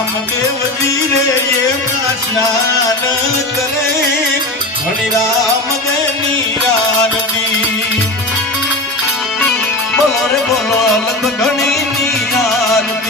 રામદેવજી રે એમના સ્નાન કરે ઘણી રામદેવની આરતી બોલો રે બોલો અલગ ઘણી ની આરતી